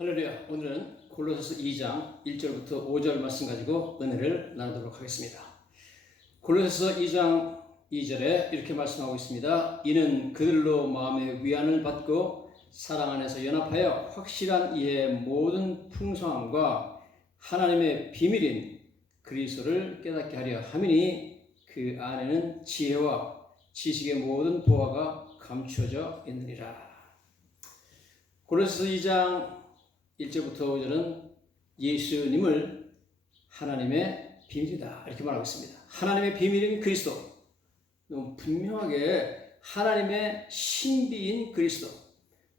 할렐루야. 오늘은 골로새서 2장 1절부터 5절 말씀 가지고 은혜를 나누도록 하겠습니다. 골로새서 2장 2절에 이렇게 말씀하고 있습니다. 이는 그들로 마음의 위안을 받고 사랑 안에서 연합하여 확실한 이해의 모든 풍성함과 하나님의 비밀인 그리스도를 깨닫게 하려 함이니 그 안에는 지혜와 지식의 모든 보화가 감추어져 있느니라. 골로새서 2장 1절부터 5절은 예수님을 하나님의 비밀이다 이렇게 말하고 있습니다. 하나님의 비밀인 그리스도, 너무 분명하게 하나님의 신비인 그리스도.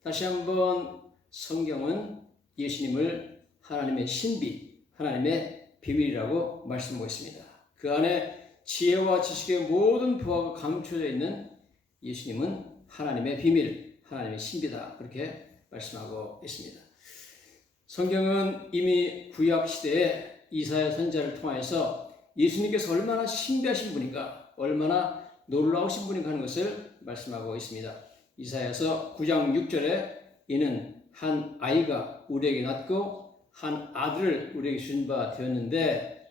다시 한번 성경은 예수님을 하나님의 신비, 하나님의 비밀이라고 말씀하고 있습니다. 그 안에 지혜와 지식의 모든 보화가 감춰져 있는 예수님은 하나님의 비밀, 하나님의 신비다 그렇게 말씀하고 있습니다. 성경은 이미 구약 시대에 이사야 선지자를 통하여서 예수님께서 얼마나 신비하신 분인가, 얼마나 놀라우신 분인가 하는 것을 말씀하고 있습니다. 이사야서 9장 6절에 이는 한 아이가 우리에게 낳고 한 아들을 우리에게 주신 바 되었는데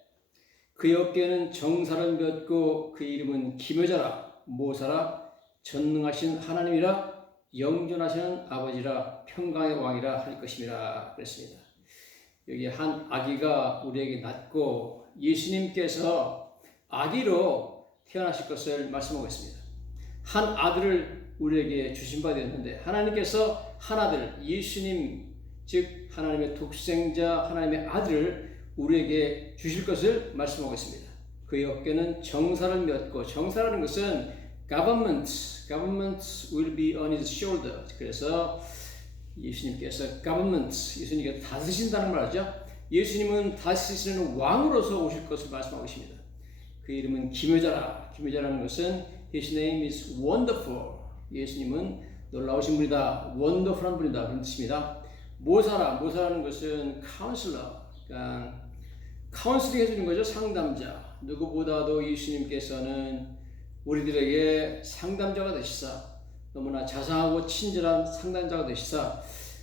그의 어깨에는 정사를 메었고 그 이름은 기묘자라 모사라 전능하신 하나님이라 영존하시는 아버지라 평강의 왕이라 할 것임이라 그랬습니다. 여기 한 아기가 우리에게 낳고 예수님께서 아기로 태어나실 것을 말씀하고 있습니다. 한 아들을 우리에게 주신 바 되었는데 하나님께서 한 아들 예수님 즉 하나님의 독생자 하나님의 아들을 우리에게 주실 것을 말씀하고 있습니다. 그의 어깨는 정사를 메었고 정사라는 것은 government will be on his shoulder. 그래서 예수님께서 예수님께서 다스리신다는 말이죠. 예수님은 다스리시는 왕으로서 오실 것을 말씀하고 있습니다. 그 이름은 기묘자라. 기묘자라는 것은 His name is wonderful. 예수님은 놀라우신 분이다. wonderful한 분이다. 그런 뜻입니다. 모사라는 것은 counselor. 그러니까 카운슬링 해주는 거죠. 상담자. 누구보다도 예수님께서는 우리들에게 상담자가 되시사 너무나 자상하고 친절한 상담자가 되시사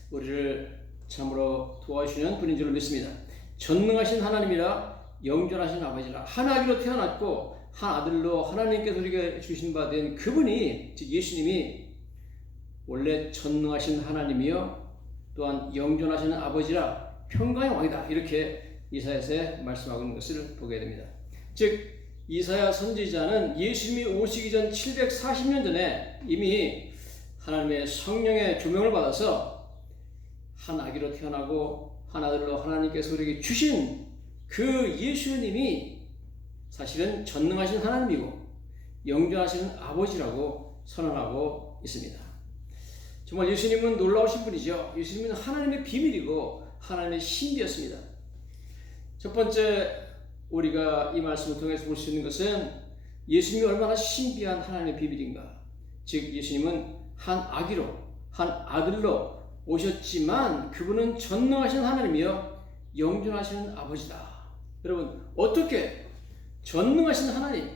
우리를 참으로 도와주시는 분인 줄 믿습니다. 전능하신 하나님이라 영존하신 아버지라 한 아기로 태어났고 한 아들로 하나님께서 우리에게 주신 바 된 그분이 즉 예수님이 원래 전능하신 하나님이요 또한 영존하신 아버지라 평강의 왕이다 이렇게 이사야서에 말씀하고 있는 것을 보게 됩니다. 즉 이사야 선지자는 예수님이 오시기 전 740년 전에 이미 하나님의 성령의 조명을 받아서 한 아기로 태어나고 한 아들로 하나님께서 우리에게 주신 그 예수님이 사실은 전능하신 하나님이고 영존하시는 아버지라고 선언하고 있습니다. 정말 예수님은 놀라우신 분이죠. 예수님은 하나님의 비밀이고 하나님의 신비였습니다. 첫 번째 우리가 이 말씀을 통해서 볼 수 있는 것은 예수님이 얼마나 신비한 하나님의 비밀인가. 즉 예수님은 한 아기로 한 아들로 오셨지만 그분은 전능하신 하나님이요 영존하시는 아버지다. 여러분 어떻게 전능하신 하나님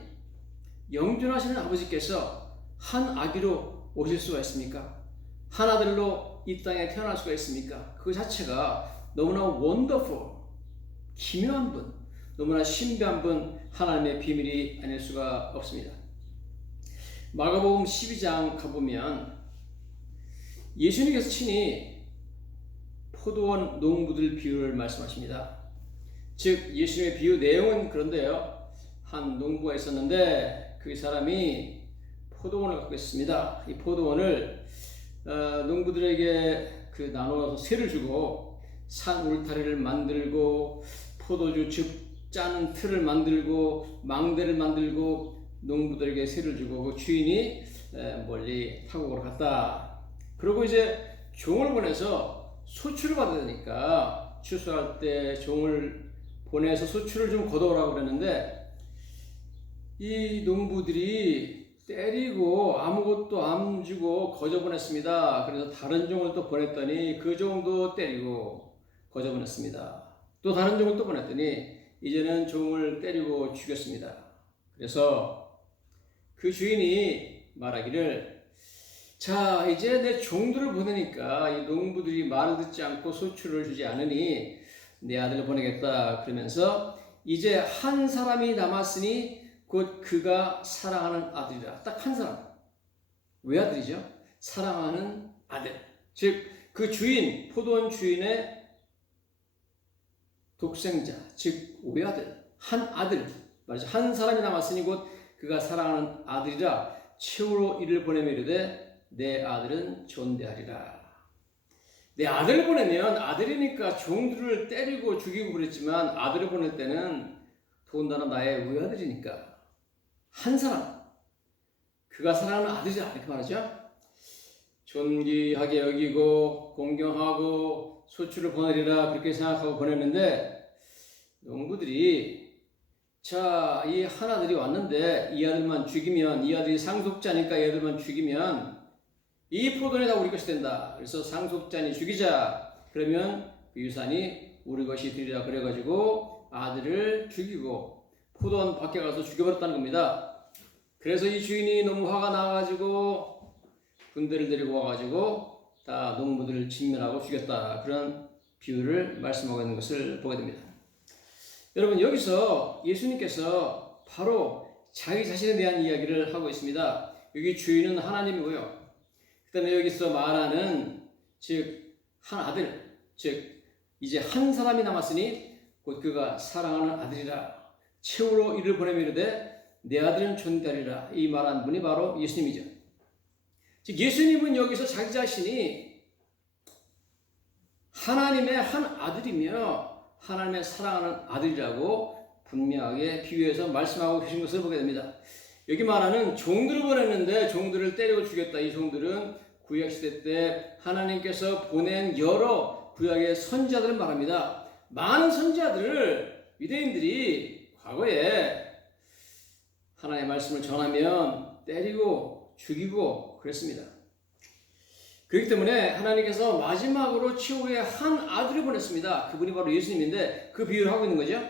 영존하시는 아버지께서 한 아기로 오실 수가 있습니까? 한 아들로 이 땅에 태어날 수가 있습니까? 그 자체가 너무나 원더풀 기묘한 분 너무나 신비한 분 하나님의 비밀이 아닐 수가 없습니다. 마가복음 12장 가보면 예수님께서 친히 포도원 농부들 비유를 말씀하십니다. 즉 예수님의 비유 내용은 그런데요. 한 농부가 있었는데 그 사람이 포도원을 갖고 있습니다. 이 포도원을 농부들에게 나눠서 세를 주고 산 울타리를 만들고 포도주 즙 짜는 틀을 만들고 망대를 만들고 농부들에게 세를 주고 그 주인이 멀리 타국으로 갔다. 그리고 이제 종을 보내서 소출을 받아야 되니까 추수할 때 종을 보내서 소출을 좀 거둬오라고 그랬는데 이 농부들이 때리고 아무것도 안 주고 거저 보냈습니다. 그래서 다른 종을 또 보냈더니 그 종도 때리고 거저 보냈습니다. 또 다른 종을 또 보냈더니 이제는 종을 때리고 죽였습니다. 그래서 그 주인이 말하기를 자, 이제 내 종들을 보내니까 이 농부들이 말을 듣지 않고 소출을 주지 않으니 내 아들을 보내겠다 그러면서 이제 한 사람이 남았으니 곧 그가 사랑하는 아들이라. 딱 한 사람. 외아들이죠. 사랑하는 아들. 즉 그 주인, 포도원 주인의 독생자, 즉 외아들, 한 아들. 말이죠. 한 사람이 남았으니 곧 그가 사랑하는 아들이라. 최후로 이를 보내며 이르되 내 아들은 존대하리라. 내 아들을 보내면 아들이니까 종들을 때리고 죽이고 그랬지만 아들을 보낼 때는 더군다나 나의 외아들이니까 한 사람, 그가 사랑하는 아들이다 이렇게 말하죠. 존귀하게 여기고 공경하고 소출을 보내리라 그렇게 생각하고 보냈는데 농부들이 자, 이 한 아들이 왔는데 이 아들만 죽이면 이 아들이 상속자니까 이 아들만 죽이면 이 포도원이 다 우리 것이 된다. 그래서 상속자니 죽이자. 그러면 그 유산이 우리 것이 되리라 그래가지고 아들을 죽이고 포도원 밖에 가서 죽여버렸다는 겁니다. 그래서 이 주인이 너무 화가 나가지고 군대를 데리고 와가지고 다 농부들을 진멸하고 죽였다. 그런 비유를 말씀하고 있는 것을 보게 됩니다. 여러분 여기서 예수님께서 바로 자기 자신에 대한 이야기를 하고 있습니다. 여기 주인은 하나님이고요. 그 다음에 여기서 말하는 즉 한 아들, 즉 이제 한 사람이 남았으니 곧 그가 사랑하는 아들이라. 최후로 이를 보내며 이르되 내 아들은 존대하리라. 이 말한 분이 바로 예수님이죠. 즉 예수님은 여기서 자기 자신이 하나님의 한 아들이며 하나님의 사랑하는 아들이라고 분명하게 비유해서 말씀하고 계신 것을 보게 됩니다. 여기 말하는 종들을 보냈는데 종들을 때리고 죽였다. 이 종들은 구약시대 때 하나님께서 보낸 여러 구약의 선지자들을 말합니다. 많은 선지자들을 유대인들이 과거에 하나님의 말씀을 전하면 때리고 죽이고 그랬습니다. 그렇기 때문에 하나님께서 마지막으로 최후의 한 아들을 보냈습니다. 그분이 바로 예수님인데 그 비유를 하고 있는 거죠.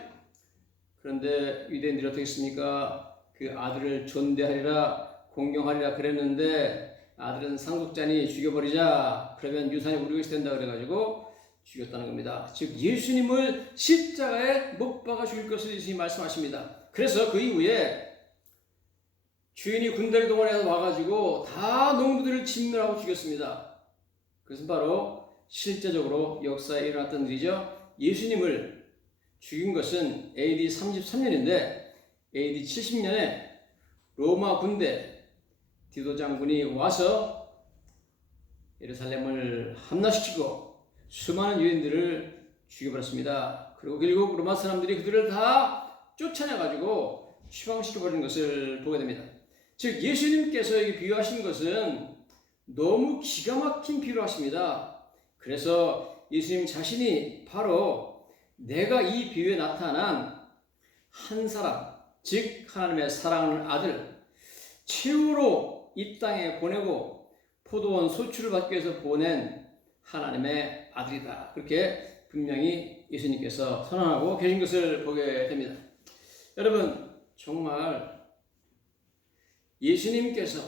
그런데 유대인들이 어떻게 했습니까? 그 아들을 존대하리라 공경하리라 그랬는데 아들은 상속자니 죽여버리자. 그러면 유산이 우리 것이 된다 그래가지고 죽였다는 겁니다. 즉 예수님을 십자가에 못 박아 죽일 것을 예수님이 말씀하십니다. 그래서 그 이후에 주인이 군대를 동원해서 와가지고 다 농부들을 진멸하고 죽였습니다. 그것은 바로 실제적으로 역사에 일어났던 일이죠. 예수님을 죽인 것은 AD 33년인데 AD 70년에 로마 군대 디도 장군이 와서 예루살렘을 함락시키고 수많은 유대인들을 죽여버렸습니다. 그리고 결국 로마 사람들이 그들을 다 쫓아내가지고 추방시켜버리는 것을 보게 됩니다. 즉 예수님께서 여기 비유하신 것은 너무 기가 막힌 비유를 하십니다. 그래서 예수님 자신이 바로 내가 이 비유에 나타난 한 사람, 즉 하나님의 사랑하는 아들, 최후로 이 땅에 보내고 포도원 소출을 받기 위해서 보낸 하나님의 아들이다. 그렇게 분명히 예수님께서 선언하고 계신 것을 보게 됩니다. 여러분 정말 예수님께서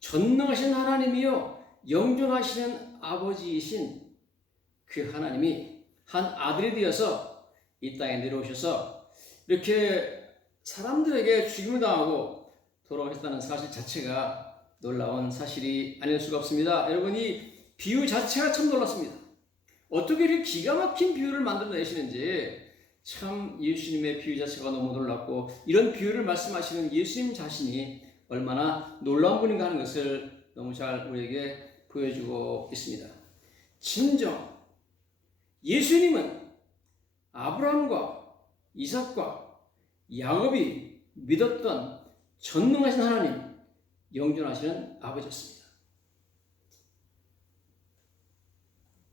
전능하신 하나님이요 영존하시는 아버지이신 그 하나님이 한 아들이 되어서 이 땅에 내려오셔서 이렇게 사람들에게 죽임을 당하고 돌아오셨다는 사실 자체가 놀라운 사실이 아닐 수가 없습니다. 여러분 이 비유 자체가 참 놀랐습니다. 어떻게 이렇게 기가 막힌 비유를 만들어내시는지 참 예수님의 비유 자체가 너무 놀랍고 이런 비유를 말씀하시는 예수님 자신이 얼마나 놀라운 분인가 하는 것을 너무 잘 우리에게 보여주고 있습니다. 진정 예수님은 아브라함과 이삭과 야곱이 믿었던 전능하신 하나님, 영존하시는 아버지였습니다.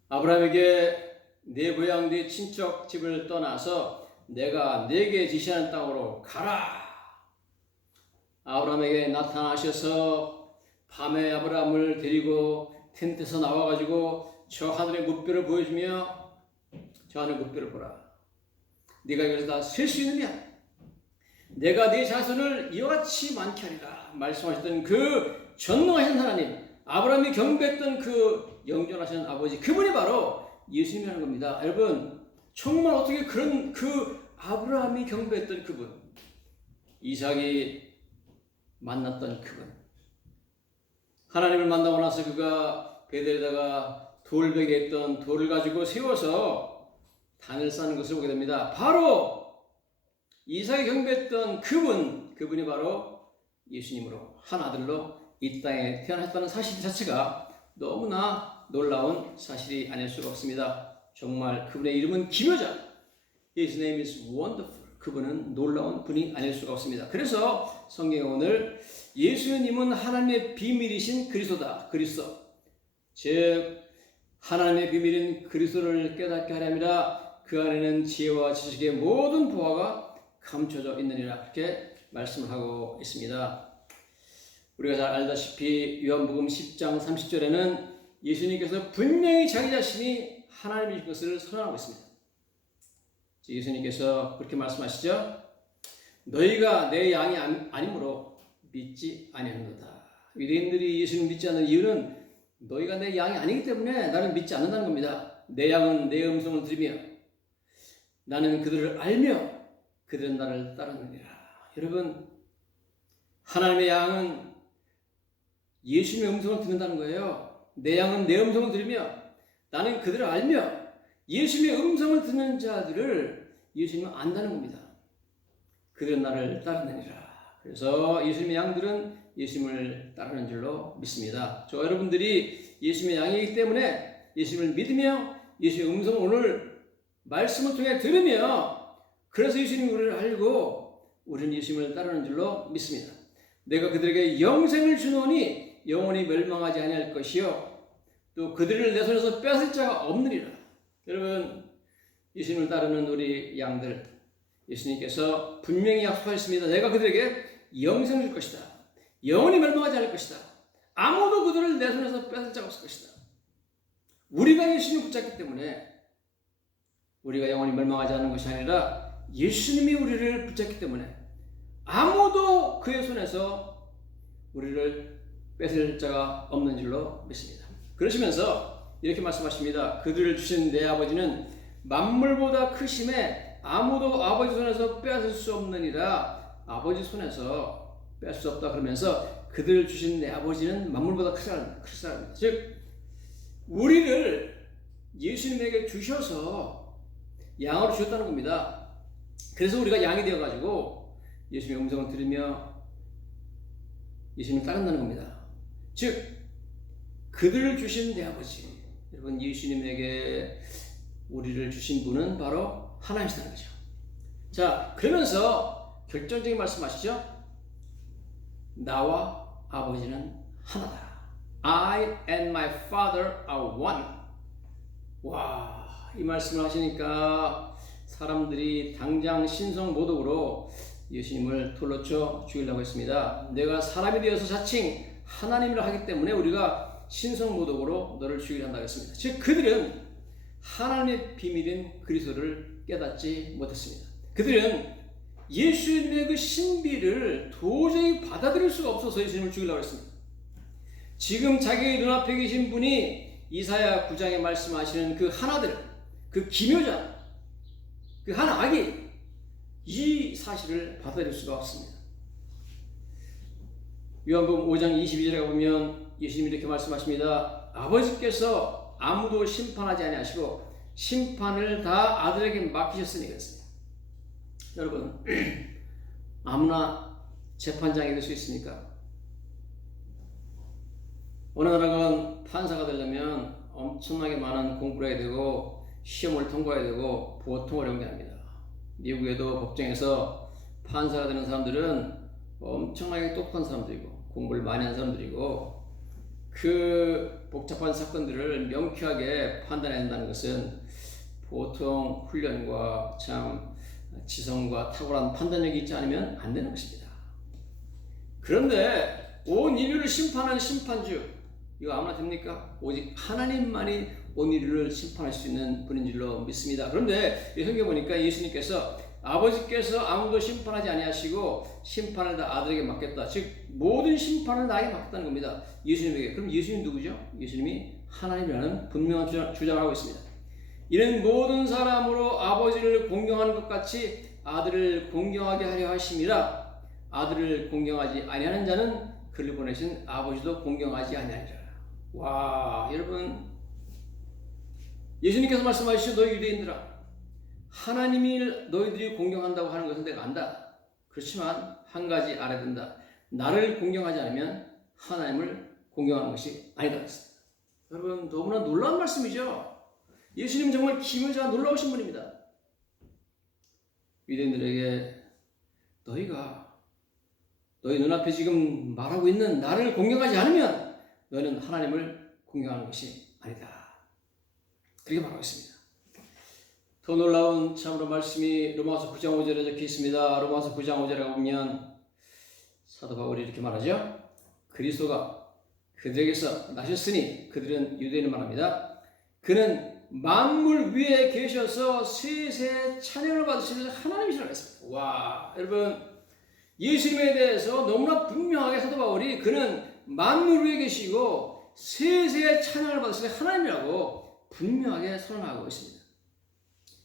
아브라함에게 내 고향 네 친척 집을 떠나서 내가 네게 지시하는 땅으로 가라. 아브라함에게 나타나셔서 밤에 아브라함을 데리고 텐트에서 나와가지고 저 하늘의 무뼈를 보여주며 저 하늘의 무뼈를 보라. 네가 여기서 다 셀 수 있느냐? 내가 네 자손을 이와 같이 많게 하리라 말씀하셨던 그 전능하신 하나님, 아브라함이 경배했던 그 영존하신 아버지, 그분이 바로 예수님이라는 겁니다. 여러분, 정말 어떻게 그런 그 아브라함이 경배했던 그분, 이삭이 만났던 그분, 하나님을 만나고 나서 그가 베델에다가 돌베개 했던 돌을 가지고 세워서 단을 쌓는 것을 보게 됩니다. 바로 이삭이 경배했던 그분이 바로 예수님으로 한 아들로 이 땅에 태어났다는 사실 자체가 너무나 놀라운 사실이 아닐 수가 없습니다. 정말 그분의 이름은 기묘자. His name is wonderful. 그분은 놀라운 분이 아닐 수가 없습니다. 그래서 성경에 오늘 예수님은 하나님의 비밀이신 그리스도다. 그리스도. 즉 하나님의 비밀인 그리스도를 깨닫게 하려 함이라. 그 안에는 지혜와 지식의 모든 보화가 감춰져 있느니라. 이렇게 말씀을 하고 있습니다. 우리가 잘 알다시피 요한복음 10장 30절에는 예수님께서 분명히 자기 자신이 하나님이신 것을 선언하고 있습니다. 예수님께서 그렇게 말씀하시죠. 너희가 내 양이 아니므로 믿지 아니하는도다. 유대인들이 예수님을 믿지 않는 이유는 너희가 내 양이 아니기 때문에 나를 믿지 않는다는 겁니다. 내 양은 내 음성을 들으며 나는 그들을 알며 그들은 나를 따르느니라. 여러분, 하나님의 양은 예수님의 음성을 듣는다는 거예요. 내 양은 내 음성을 들으며 나는 그들을 알며 예수님의 음성을 듣는 자들을 예수님은 안다는 겁니다. 그들은 나를 따르느니라. 그래서 예수님의 양들은 예수님을 따르는 줄로 믿습니다. 저 여러분들이 예수님의 양이기 때문에 예수님을 믿으며 예수님의 음성을 오늘 말씀을 통해 들으며 그래서 예수님이 우리를 알고 우리는 예수님을 따르는 줄로 믿습니다. 내가 그들에게 영생을 주노니 영원히 멸망하지 아니할 것이요 또 그들을 내 손에서 뺏을 자가 없느니라. 여러분, 예수님을 따르는 우리 양들, 예수님께서 분명히 약속하셨습니다. 내가 그들에게 영생을 줄 것이다. 영원히 멸망하지 않을 것이다. 아무도 그들을 내 손에서 뺏을 자가 없을 것이다. 우리가 예수님을 붙잡기 때문에 우리가 영원히 멸망하지 않는 것이 아니라 예수님이 우리를 붙잡기 때문에 아무도 그의 손에서 우리를 뺏을 자가 없는 줄로 믿습니다. 그러시면서 이렇게 말씀하십니다. 그들을 주신 내 아버지는 만물보다 크심에 아무도 아버지 손에서 빼앗을 수 없느니라. 아버지 손에서 뺄 수 없다 그러면서 그들을 주신 내 아버지는 만물보다 크시다. 즉 우리를 예수님에게 주셔서 양으로 주셨다는 겁니다. 그래서 우리가 양이 되어가지고 예수님의 음성을 들으며 예수님을 따른다는 겁니다. 즉 그들을 주신 내 아버지, 여러분, 예수님에게 우리를 주신 분은 바로 하나님이시라는 거죠. 자, 그러면서 결정적인 말씀하시죠. 나와 아버지는 하나다. I and my Father are one. 와, 이 말씀을 하시니까 사람들이 당장 신성모독으로 예수님을 돌로 쳐 죽이려고 했습니다. 내가 사람이 되어서 자칭 하나님이라 하기 때문에 우리가 신성모독으로 너를 죽이려 한다고 했습니다. 즉 그들은 하나님의 비밀인 그리스도를 깨닫지 못했습니다. 그들은 예수님의 그 신비를 도저히 받아들일 수가 없어서 예수님을 죽이려고 했습니다. 지금 자기 눈앞에 계신 분이 이사야 9장에 말씀하시는 그 하나들, 그 기묘자, 그 한 아기, 이 사실을 받아들일 수가 없습니다. 요한복음 5장 22절에 보면 예수님이 이렇게 말씀하십니다. 아버지께서 아무도 심판하지 아니하시고 심판을 다 아들에게 맡기셨으니 그랬습니다. 여러분, 아무나 재판장이 될 수 있습니까? 어느 나라가 판사가 되려면 엄청나게 많은 공부를 해야 되고 시험을 통과해야 되고 보통 어려운 게 아닙니다. 미국에도 법정에서 판사가 되는 사람들은 엄청나게 똑똑한 사람들이고 공부를 많이 한 사람들이고 그 복잡한 사건들을 명쾌하게 판단해야 한다는 것은 보통 훈련과 참 지성과 탁월한 판단력이 있지 않으면 안 되는 것입니다. 그런데 온 인류를 심판하는 심판주, 이거 아무나 됩니까? 오직 하나님만이 온 인류를 심판할 수 있는 분인 줄로 믿습니다. 그런데 성경에 보니까 예수님께서 아버지께서 아무도 심판하지 아니하시고 심판을 다 아들에게 맡겼다. 즉 모든 심판을 나에게 맡겼다는 겁니다. 예수님에게. 그럼 예수님 누구죠? 예수님이 하나님이라는 분명한 주장을 하고 있습니다. 이는 모든 사람으로 아버지를 공경하는 것 같이 아들을 공경하게 하려 하심이라. 아들을 공경하지 아니하는 자는 그를 보내신 아버지도 공경하지 아니하리라. 와, 여러분, 예수님께서 말씀하시죠. 너희 유대인들아, 하나님이 너희들이 공경한다고 하는 것은 내가 안다. 그렇지만 한 가지 알아야 된다. 나를 공경하지 않으면 하나님을 공경하는 것이 아니다. 여러분, 너무나 놀라운 말씀이죠. 예수님 정말 기묘자 놀라우신 분입니다. 유대인들에게 너희 눈앞에 지금 말하고 있는 나를 공경하지 않으면 너희는 하나님을 공경하는 것이 아니다. 그렇게 말하고 있습니다. 더 놀라운 참으로 말씀이 로마서 9장 5절에 적혀 있습니다. 로마서 9장 5절에 보면 사도 바울이 이렇게 말하죠. 그리스도가 그들에게서 나셨으니, 그들은 유대인을 말합니다. 그는 만물 위에 계셔서 세세 찬양을 받으시는 하나님이시라고 했습니다. 와, 여러분, 예수님에 대해서 너무나 분명하게 사도 바울이 그는 만물 위에 계시고 세세 찬양을 받으시는 하나님이라고 분명하게 선언하고 있습니다.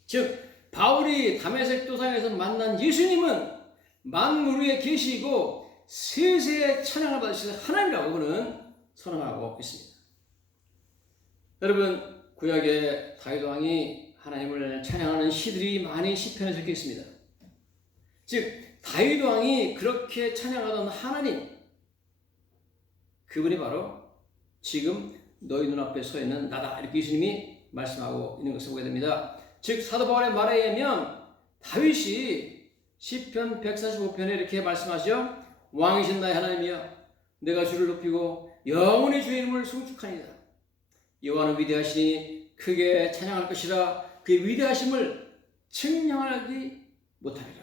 즉 바울이 다메섹 도상에서 만난 예수님은 만물 위에 계시고 세세 찬양을 받으시는 하나님이라고 그는 선언하고 있습니다. 여러분, 구약의 다윗 왕이 하나님을 찬양하는 시들이 많이 시편에 적혀 있습니다. 즉 다윗 왕이 그렇게 찬양하던 하나님, 그분이 바로 지금 너희 눈앞에 서 있는 나다. 이렇게 예수님이 말씀하고 있는 것을 보게 됩니다. 즉 사도 바울의 말에 의하면 다윗이 시편 145편에 이렇게 말씀하죠. 왕이신 나의 하나님이여, 내가 주를 높이고 영원히 주의 이름을 송축하니이다. 여호와는 위대하시니 크게 찬양할 것이라. 그의 위대하심을 측량하기 못하리라.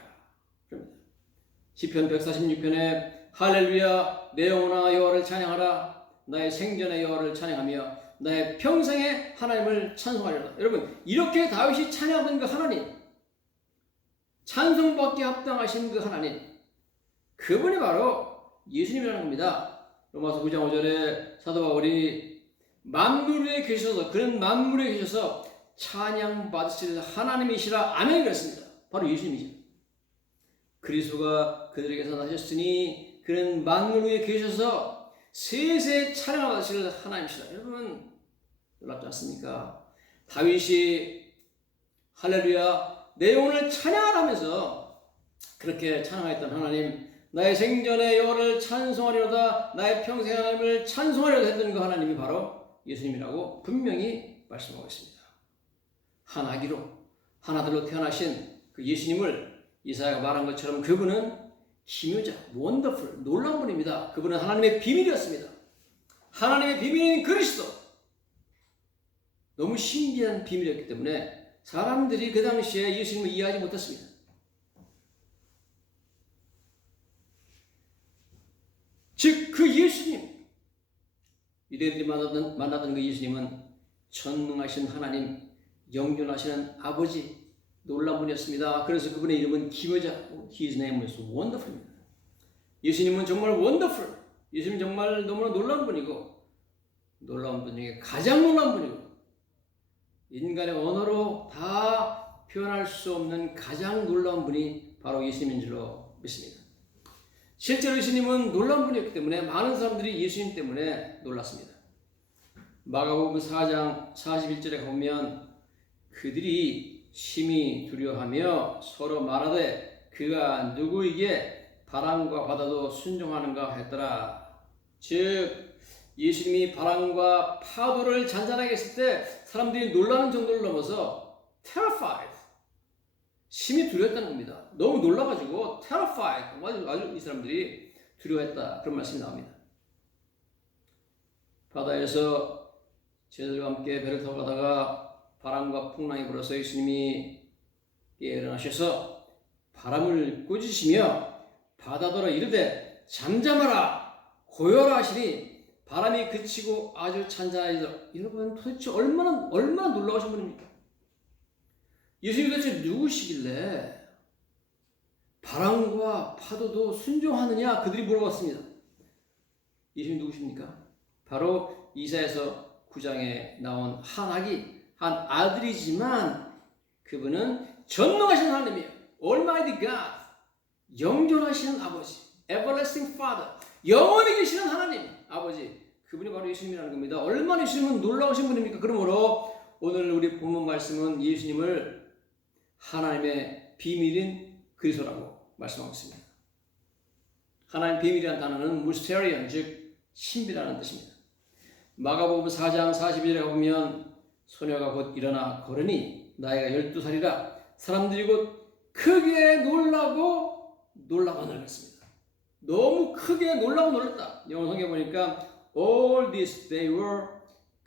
시편 146편에 할렐루야, 내 영혼아 여호와를 찬양하라. 나의 생전의 여호와를 찬양하며 나의 평생의 하나님을 찬송하리라. 여러분, 이렇게 다윗이 찬양하던 그 하나님, 찬송받기 합당하신 그 하나님, 그분이 바로 예수님이라는 겁니다. 로마서 9장 5절에 사도 바울이 만물 위에 계셔서, 그는 만물 위에 계셔서 찬양 받으실 하나님이시라. 아멘. 그랬습니다. 바로 예수님이죠. 그리스도가 그들에게서 나셨으니 그는 만물 위에 계셔서 세세 찬양을 받으실 하나님이시라. 여러분, 놀랍지 않습니까? 다윗이 할렐루야, 내 영혼을 찬양하라면서 그렇게 찬양했던 하나님, 나의 생전의 여호와를 찬송하리로다, 나의 평생 하나님을 찬송하리로다 했던 그 하나님이 바로 예수님이라고 분명히 말씀하고 있습니다. 한 아기로, 한 아들로 태어나신 그 예수님을 이사야가 말한 것처럼 그분은 기묘자, 원더풀, 놀라운 분입니다. 그분은 하나님의 비밀이었습니다. 하나님의 비밀인 그리스도. 너무 신비한 비밀이었기 때문에 사람들이 그 당시에 예수님을 이해하지 못했습니다. 즉 그 예수님, 유대인들이 만났던 그 예수님은 전능하신 하나님, 영존하시는 아버지, 놀라운 분이었습니다. 그래서 그분의 이름은 기묘자, His name is wonderful입니다. 예수님은 정말 원더풀, 예수님은 정말 너무나 놀라운 분이고, 놀라운 분 중에 가장 놀라운 분이고, 인간의 언어로 다 표현할 수 없는 가장 놀라운 분이 바로 예수님인 줄로 믿습니다. 실제로 예수님은 놀라운 분이었기 때문에 많은 사람들이 예수님 때문에 놀랐습니다. 마가복음 4장 41절에 보면 그들이 심히 두려워하며 서로 말하되 그가 누구에게 바람과 바다도 순종하는가 했더라. 즉 예수님이 바람과 파도를 잔잔하게 했을 때 사람들이 놀라는 정도를 넘어서 terrified, 심히 두려웠다는 겁니다. 너무 놀라가지고 terrified, 아주 이 사람들이 두려워했다, 그런 말씀이 나옵니다. 바다에서 제자들과 함께 배를 타고 가다가 바람과 풍랑이 불어서 예수님이 일어나셔서 바람을 꾸짖으시며 바다더러 이르되 잠잠하라 고요하라 하시니 바람이 그치고 아주 잔잔하리더라. 여러분, 도대체 얼마나 놀라우신 분입니까? 예수님이 도대체 누구시길래 바람과 파도도 순종하느냐? 그들이 물어봤습니다. 예수님 누구십니까? 바로 이사야서 9장에 나온 한 아들이지만 그분은 전능하신 하나님이에요. Almighty God, 영존하시는 아버지, Everlasting Father, 영원히 계시는 하나님, 아버지. 그분이 바로 예수님이라는 겁니다. 얼마나 예수님은 놀라우신 분입니까? 그러므로 오늘 우리 본문 말씀은 예수님을 하나님의 비밀인 그리스도라고 말씀하고 있습니다. 하나님의 비밀이라는 단어는 mysterion, 즉 신비라는 뜻입니다. 마가복음 4장 42절에 보면 소녀가 곧 일어나 걸으니 나이가 12살이라 사람들이 곧 크게 놀라고 놀랐습니다. 너무 크게 놀라고 놀랐다. 영어 성경에 보니까 all this they were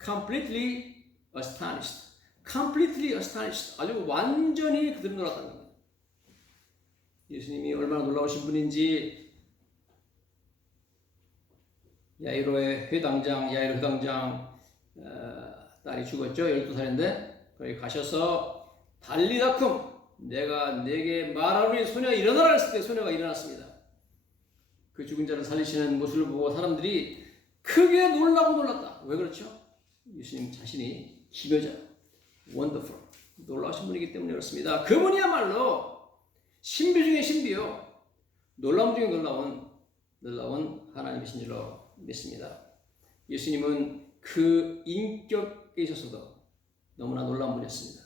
completely astonished. completely astonished. 아주 완전히 그들은 놀랐다는 겁니다. 예수님이 얼마나 놀라우신 분인지 야이로 회당장 딸이 죽었죠. 12살인데 거기 가셔서 달리다쿰 내가 내게 말하노니 소녀 일어나라 했을 때 소녀가 일어났습니다. 그 죽은 자를 살리시는 모습을 보고 사람들이 크게 놀라고 놀랐다. 왜 그렇죠? 예수님 자신이 기묘자, 원더풀, 놀라우신 분이기 때문에 그렇습니다. 그분이야말로 신비 중에 신비요, 놀라움 중에 놀라운 하나님이신 줄로 믿습니다. 예수님은 그 인격에 있어서도 너무나 놀라운 분이었습니다.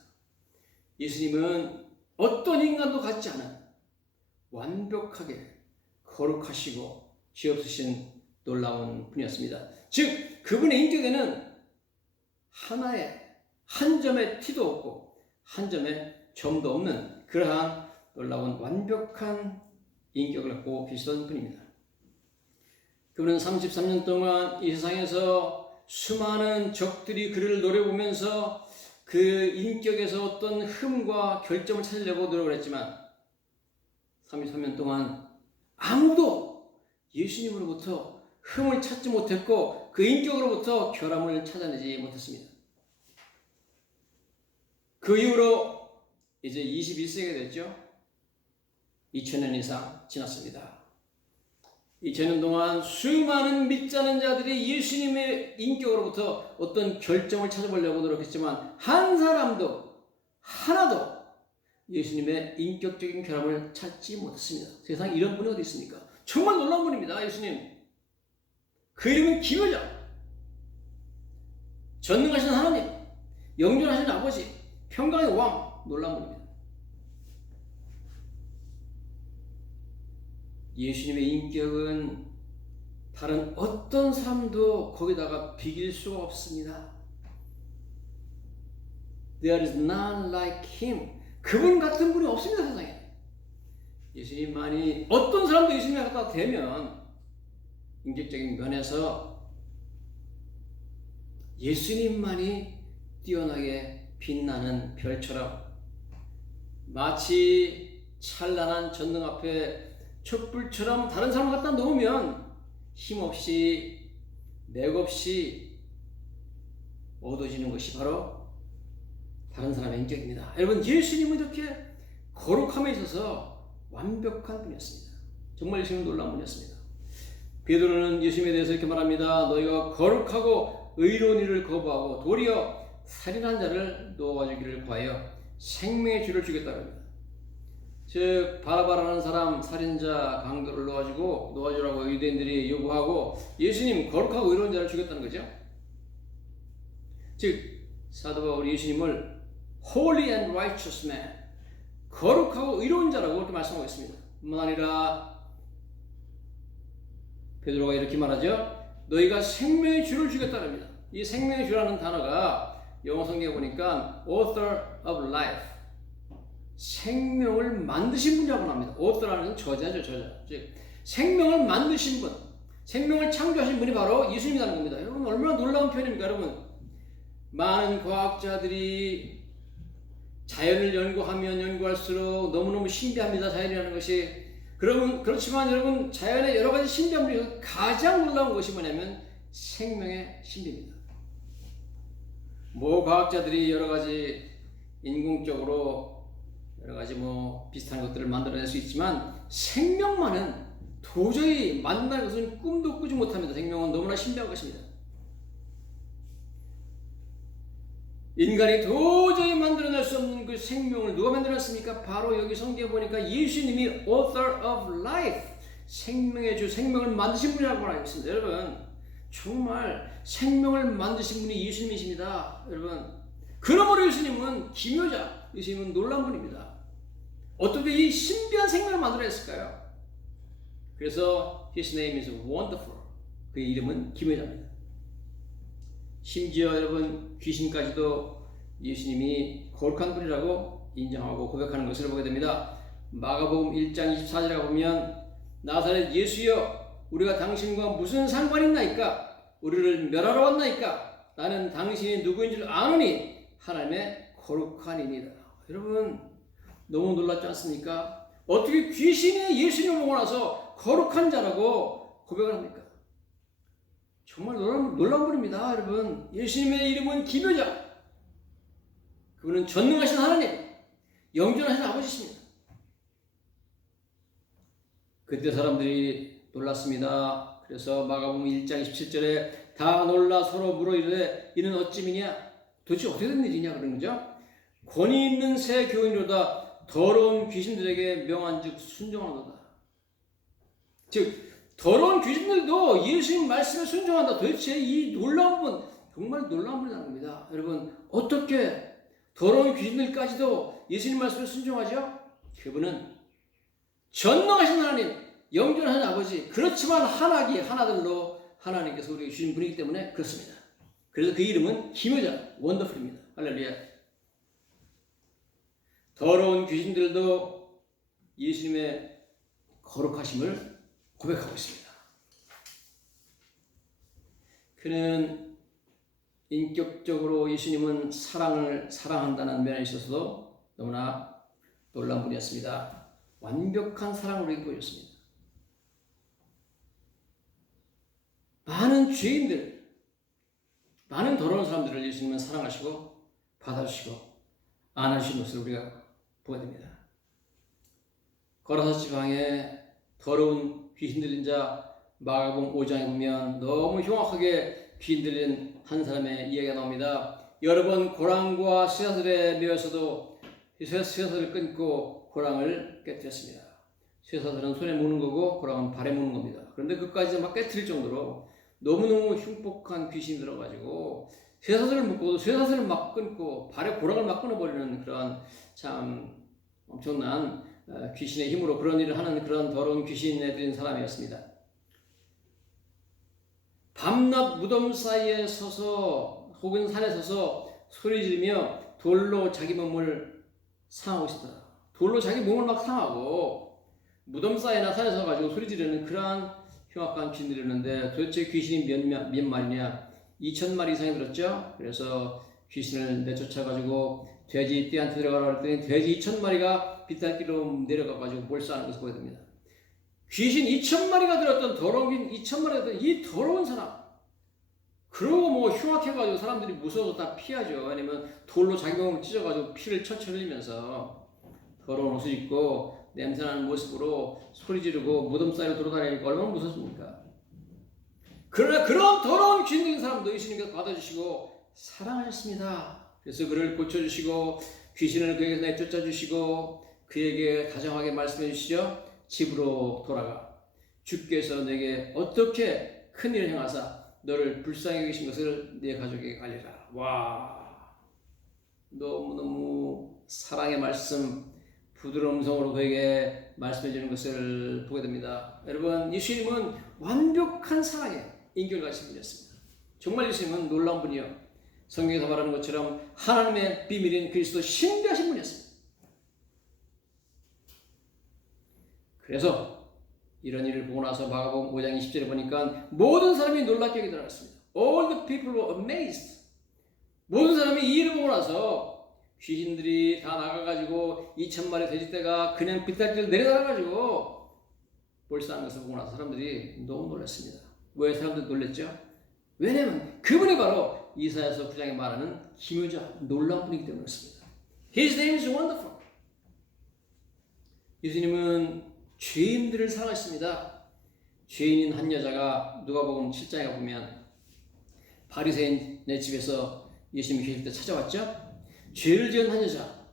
예수님은 어떤 인간도 같지 않은 완벽하게 거룩하시고 죄 없으신 놀라운 분이었습니다. 즉 그분의 인격에는 하나의 한 점의 티도 없고 한 점의 점도 없는 그러한 놀라운 완벽한 인격을 갖고 계시던 분입니다. 그분은 33년 동안 이 세상에서 수많은 적들이 그를 노려보면서 그 인격에서 어떤 흠과 결점을 찾으려고 노력을 했지만 33년 동안 아무도 예수님으로부터 흠을 찾지 못했고 그 인격으로부터 결함을 찾아내지 못했습니다. 그 이후로 이제 21세기가 됐죠. 2000년 이상 지났습니다. 2000년 동안 수많은 믿지 않은 자들이 예수님의 인격으로부터 어떤 결정을 찾아보려고 노력했지만 한 사람도 하나도 예수님의 인격적인 결함을 찾지 못했습니다. 세상에 이런 분이 어디 있습니까? 정말 놀라운 분입니다. 예수님. 그 이름은 기묘자, 전능하신 하나님, 영존하신 아버지, 평강의 왕, 놀라운 분입니다. 예수님의 인격은 다른 어떤 사람도 거기다가 비길 수가 없습니다. There is none like him. 그분 같은 분이 없습니다, 세상에. 예수님만이, 어떤 사람도 예수님을 갖다 대면 인격적인 면에서 예수님만이 뛰어나게 빛나는 별처럼 마치 찬란한 전등 앞에 촛불처럼 다른 사람을 갖다 놓으면 힘없이 맥없이 어두워지는 것이 바로 다른 사람의 인격입니다. 여러분, 예수님은 이렇게 거룩함에 있어서 완벽한 분이었습니다. 정말 예수님은 놀라운 분이었습니다. 베드로는 예수님에 대해서 이렇게 말합니다. 너희가 거룩하고 의로운 일을 거부하고 도리어 살인한 자를 놓아주기를 구하여 생명의 죄를 주겠다고 합니다. 즉 바라바라는 사람, 살인자, 강도를 놓아주라고 유대인들이 요구하고 예수님 거룩하고 의로운 자를 주겠다는 거죠. 즉 사도 바울이 예수님을 Holy and Righteous Man, 거룩하고 의로운 자라고 그렇게 말씀하고 있습니다. 뿐만 아니라 베드로가 이렇게 말하죠. 너희가 생명의 주를 주겠다는 겁니다. 이 생명의 주라는 단어가 영어 성경에 보니까 Author of Life, 생명을 만드신 분이라고 합니다. Author라는 저자죠, 저자. 즉 생명을 만드신 분, 생명을 창조하신 분이 바로 예수님이라는 겁니다. 여러분, 얼마나 놀라운 표현입니까? 여러분, 많은 과학자들이 자연을 연구하면 연구할수록 너무너무 신비합니다. 자연이라는 것이. 그렇지만 여러분, 자연의 여러 가지 신비함 중에서 가장 놀라운 것이 뭐냐면 생명의 신비입니다. 뭐 과학자들이 여러 가지 인공적으로 여러 가지 뭐 비슷한 것들을 만들어낼 수 있지만 생명만은 도저히 만날 것은 꿈도 꾸지 못합니다. 생명은 너무나 신비한 것입니다. 인간이 도저히 만들어낼 수 없는 그 생명을 누가 만들었습니까? 바로 여기 성경에 보니까 예수님이 author of life, 생명의 주, 생명을 만드신 분이라고 말하고 있습니다. 여러분, 정말 생명을 만드신 분이 예수님이십니다. 여러분, 그러므로 예수님은 기묘자, 예수님은 놀라운 분입니다. 어떻게 이 신비한 생명을 만들어냈을까요? 그래서 His name is wonderful. 그의 이름은 기묘자입니다. 심지어 여러분, 귀신까지도 예수님이 거룩한 분이라고 인정하고 고백하는 것을 보게 됩니다. 마가복음 1장 24절에 보면 나사렛 예수여, 우리가 당신과 무슨 상관이 있나이까? 우리를 멸하러 왔나이까? 나는 당신이 누구인 줄 아노니 하나님의 거룩한 이니다. 여러분, 너무 놀랍지 않습니까? 어떻게 귀신이 예수님을 보고 나서 거룩한 자라고 고백을 합니까? 정말 놀라운 분입니다. 여러분, 예수님의 이름은 기묘자. 그분은 전능하신 하나님, 영존하신 아버지십니다. 그때 사람들이 놀랐습니다. 그래서 마가복음 1장 27절에 다 놀라 서로 물어 이르되 이는 어찌미냐? 도대체 어떻게 된 일이냐? 그런 거죠. 권위 있는 새 교인으로다 더러운 귀신들에게 명한즉 순종하노다. 즉 더러운 귀신들도 예수님 말씀에 순종한다. 도대체 이 놀라운 분, 정말 놀라운 분이라는 겁니다. 여러분, 어떻게 더러운 귀신들까지도 예수님 말씀에 순종하죠? 그분은 전능하신 하나님, 영존하신 아버지, 그렇지만 하나들로 하나님께서 우리에게 주신 분이기 때문에 그렇습니다. 그래서 그 이름은 기묘자, 원더풀입니다. 할렐루야. 더러운 귀신들도 예수님의 거룩하심을 고백하고 있습니다. 그는 인격적으로 예수님은 사랑을 사랑한다는 면에 있어서도 너무나 놀라운 분이었습니다. 완벽한 사랑을 우리에게 보여줬습니다. 많은 죄인들, 많은 더러운 사람들을 예수님은 사랑하시고 받아주시고 안아주신 것을 우리가 보게 됩니다. 거라사 지방에 더러운 귀신 들린 자 마가복음 5장에 보면 너무 흉악하게 귀신 들린 한 사람의 이야기가 나옵니다. 여러 번 고랑과 쇠사슬에 매어서도 쇠사슬을 끊고 고랑을 깨뜨렸습니다. 쇠사슬은 손에 무는 거고 고랑은 발에 무는 겁니다. 그런데 그까지 막 깨뜨릴 정도로 너무너무 흉폭한 귀신이 들어가지고 쇠사슬을 묶고도 쇠사슬을 막 끊고 발에 고랑을 막 끊어버리는 그런 참 엄청난 귀신의 힘으로 그런 일을 하는 그런 더러운 귀신에 들인 사람이었습니다. 밤낮 무덤 사이에 서서 혹은 산에 서서 소리 지르며 돌로 자기 몸을 상하고 있었다. 돌로 자기 몸을 막 상하고 무덤 사이나 산에 서 가지고 소리 지르는 그러한 흉악한 귀신들이 있는데 도대체 귀신이 몇 마리냐? 2,000마리 이상이 들었죠. 그래서 귀신을 내쫓아가지고 돼지 떼한테 들어가라고 했더니 돼지 2,000마리가 비탈길로 내려가가지고 몰수하는 것을 보게 됩니다. 귀신 2,000마리가 들었던 더러운 귀신 2,000마리가 들었던 이 더러운 사람, 그러고 뭐 흉악해가지고 사람들이 무서워서 다 피하죠. 아니면 돌로 자기 몸을 찢어가지고 피를 철철 흘리면서 더러운 옷을 입고 냄새나는 모습으로 소리 지르고 무덤 사이로 돌아다니니까 얼마나 무섭습니까? 그러나 그런 더러운 귀신 있는 사람도 예수님께서 받아주시고 사랑하셨습니다. 그래서 그를 고쳐주시고 귀신을 그에게서 내쫓아주시고 그에게 다정하게 말씀해 주시죠. 집으로 돌아가. 주께서 내게 어떻게 큰일을 행하사 너를 불쌍히 계신 것을 네 가족에게 알리라. 와, 너무너무 사랑의 말씀, 부드러운 음성으로 그에게 말씀해 주는 것을 보게 됩니다. 여러분, 예수님은 완벽한 사랑의 인격을 분이었습니다. 정말 예수님은 놀라운 분이요, 성경에서 말하는 것처럼 하나님의 비밀인 그리스도 신비하신 분이었습니다. 그래서 이런 일을 보고 나서 마가복음 5장 20절에 보니까 모든 사람이 놀랍게 여기더라습니다. All the people were amazed. 모든 사람이 이 일을 보고 나서 귀신들이 다 나가가지고 2,000마리 돼지떼가 그냥 비탈길을 내려달아가지고 몰수하는 것을 보고 나서 사람들이 너무 놀랐습니다. 왜 사람들이 놀랐죠? 왜냐하면 그분이 바로 이사야서 9장에 말하는 기묘자, 놀라운 분이기 때문에 그렇습니다. His name is wonderful. 예수님은 죄인들을 사랑하십니다. 죄인인 한 여자가 누가복음 7장에 보면 바리새인의 집에서 예수님이 계실 때 찾아왔죠. 죄를 지은 한 여자,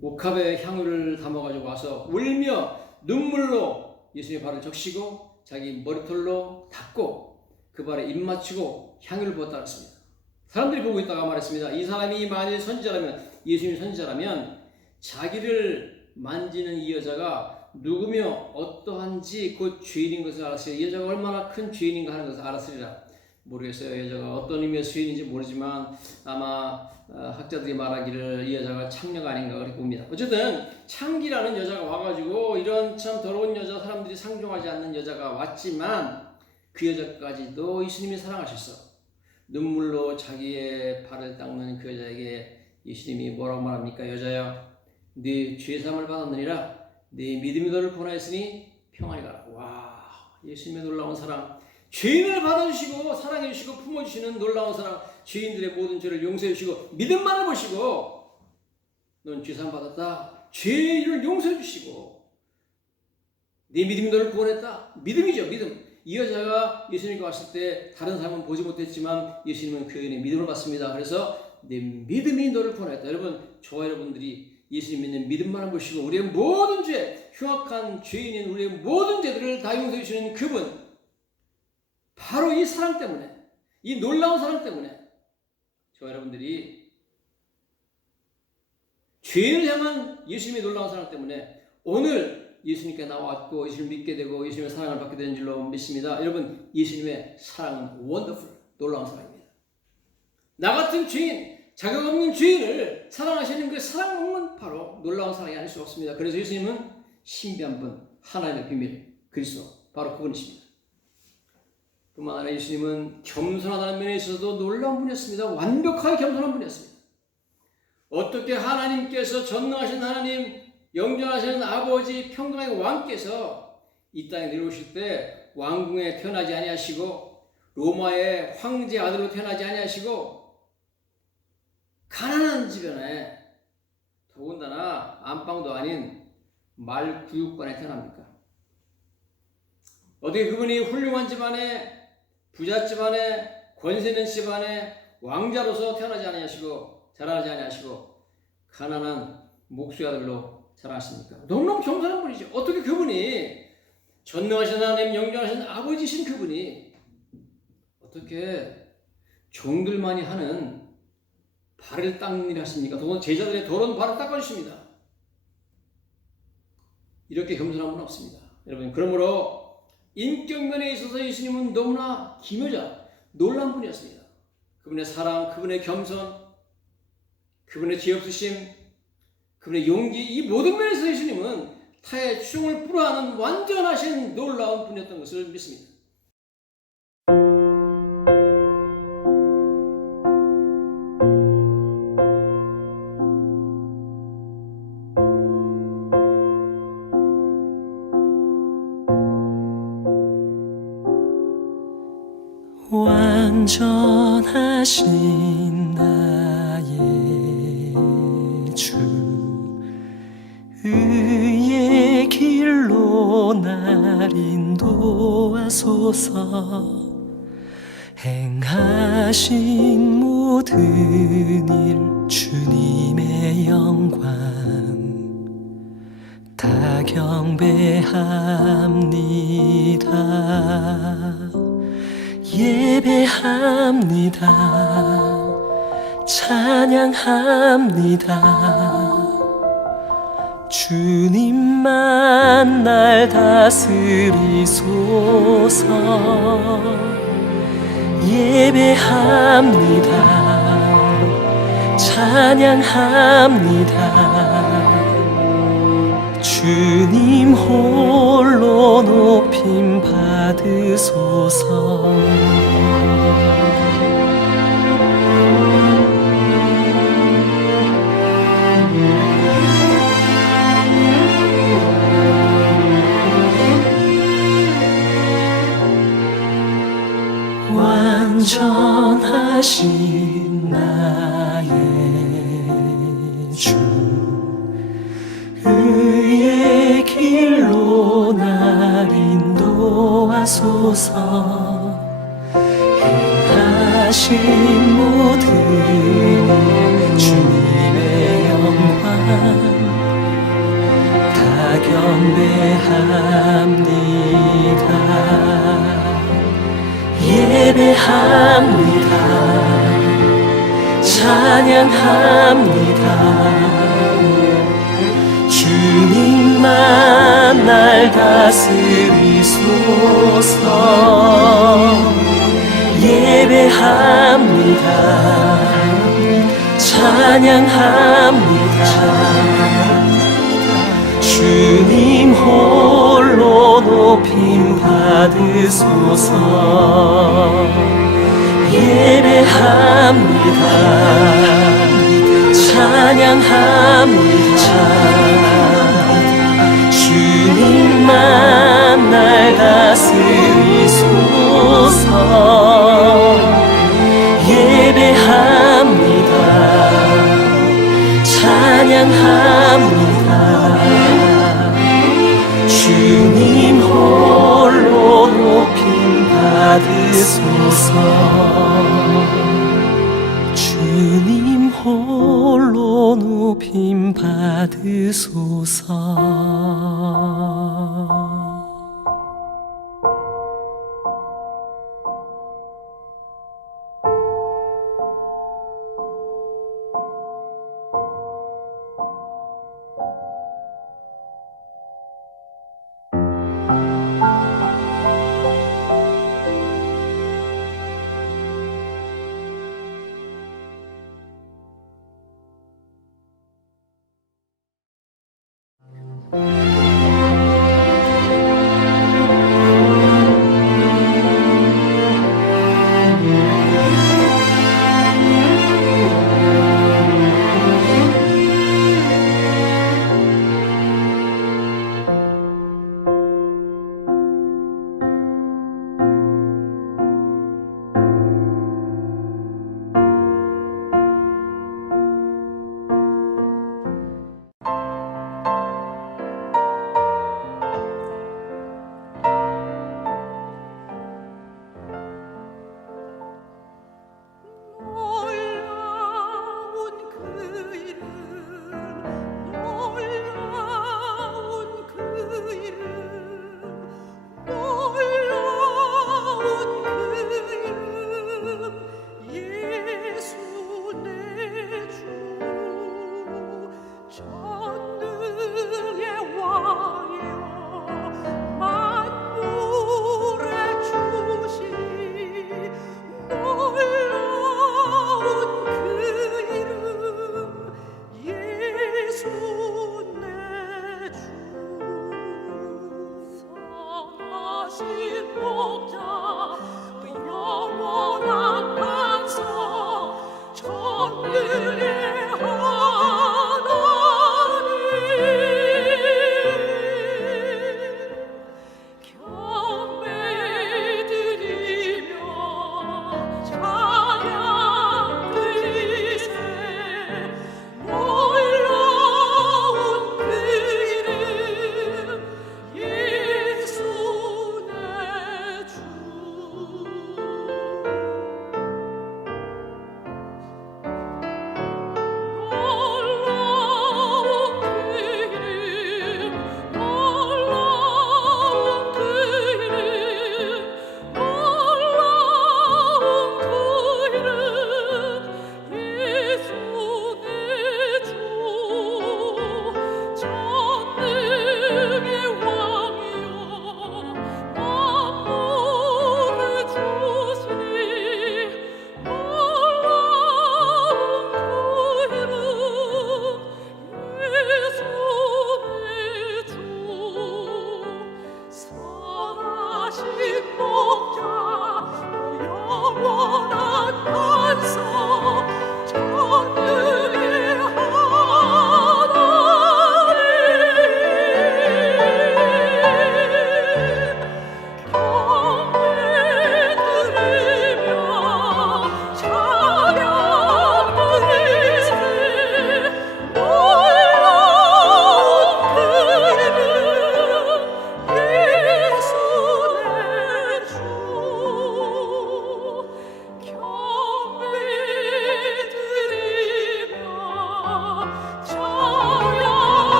옥합에 향유를 담아가지고 와서 울며 눈물로 예수님의 발을 적시고 자기 머리털로 닦고 그 발에 입 맞추고 향유를 부었다 그랬습니다. 사람들이 보고 있다가 말했습니다. 이 사람이 만일 선지자라면, 예수님이 선지자라면 자기를 만지는 이 여자가 누구며 어떠한지 곧 죄인인 것을 알았어요. 이 여자가 얼마나 큰 죄인인가 하는 것을 알았으리라. 모르겠어요. 여자가 어떤 의미의 죄인인지 모르지만 아마 학자들이 말하기를 이 여자가 창녀가 아닌가 그렇게 봅니다. 어쨌든 창기라는 여자가 와가지고 이런 참 더러운 여자, 사람들이 상종하지 않는 여자가 왔지만 그 여자까지도 예수님이 사랑하셨어. 눈물로 자기의 발을 닦는 그 여자에게 예수님이 뭐라고 말합니까? 여자여, 네 죄사함을 받았느니라. 네 믿음이 너를 구원하였으니 평안히 가라. 와, 예수님의 놀라운 사랑. 죄인을 받아주시고 사랑해주시고 품어주시는 놀라운 사랑. 죄인들의 모든 죄를 용서해주시고 믿음만을 보시고 넌 죄사함 받았다. 죄를 용서해주시고 네 믿음이 너를 구원했다. 믿음이죠, 믿음. 이 여자가 예수님께 왔을 때 다른 사람은 보지 못했지만 예수님은 그 여인의 믿음을 받습니다. 그래서 내 믿음이 너를 구원했다. 여러분, 저와 여러분들이 예수님 믿는 믿음만을 보시고 우리의 모든 죄, 흉악한 죄인인 우리의 모든 죄들을 다 용서해 주시는 그분, 바로 이 사랑 때문에, 이 놀라운 사랑 때문에 저와 여러분들이 죄인을 향한 예수님의 놀라운 사랑 때문에 오늘 예수님께 나왔고 예수님을 믿게 되고 예수님의 사랑을 받게 되는 줄로 믿습니다. 여러분, 예수님의 사랑은 원더풀, 놀라운 사랑입니다. 나 같은 죄인, 자격 없는 죄인을 사랑하시는 그 사랑은 바로 놀라운 사랑이 아닐 수 없습니다. 그래서 예수님은 신비한 분, 하나님의 비밀, 그리스도, 바로 그분이십니다. 뿐만 아니라 예수님은 겸손하다는 면에 있어서도 놀라운 분이었습니다. 완벽하게 겸손한 분이었습니다. 어떻게 하나님께서, 전능하신 하나님, 영존하시는 아버지, 평강의 왕께서 이 땅에 내려오실 때 왕궁에 태어나지 아니하시고 로마의 황제 아들로 태어나지 아니하시고 가난한 집안에, 더군다나 안방도 아닌 말구육관에 태어납니까? 어떻게 그분이 훌륭한 집안에, 부자 집안에, 권세 있는 집안에 왕자로서 태어나지 아니하시고 자라나지 아니하시고 가난한 목수의 아들로 자라났습니까? 너무너무 겸손한 분이죠. 어떻게 그분이, 전능하신 하나님, 영존하신 아버지신 그분이 어떻게 종들만이 하는 발을 닦는 일을 하십니까? 더군다나 제자들의 더러운 발을 닦아주십니다. 이렇게 겸손한 분은 없습니다. 여러분, 그러므로 인격면에 있어서 예수님은 너무나 기묘자, 놀라운 분이었습니다. 그분의 사랑, 그분의 겸손, 그분의 지혜 없으심, 그분의 용기, 이 모든 면에서 예수님은 타의 추종을 불허하는 완전하신 놀라운 분이었던 것을 믿습니다. 완전하신 나의 주, 의의 길로 날 인도하소서. 행하신 모든 일 주님의 영광 다 경배합니다. 예배합니다. 찬양합니다. 주님만 날 다스리소서. 예배합니다. 찬양합니다. 주님 홀로 높임 받으소서. 완전하신 나의 주, 모든 주님의 영광 다 경배합니다. 예배합니다. 찬양합니다. 주님만 날 다스리소서. 예배합니다. 찬양합니다. 주님 홀로 높임 받으소서. 예배합니다. 찬양합니다. 주님만 날 다스리소서. 예배합니다. 찬양합니다. 주님 홀로 높임 받으소서. 주님 홀로 높임 받으소서.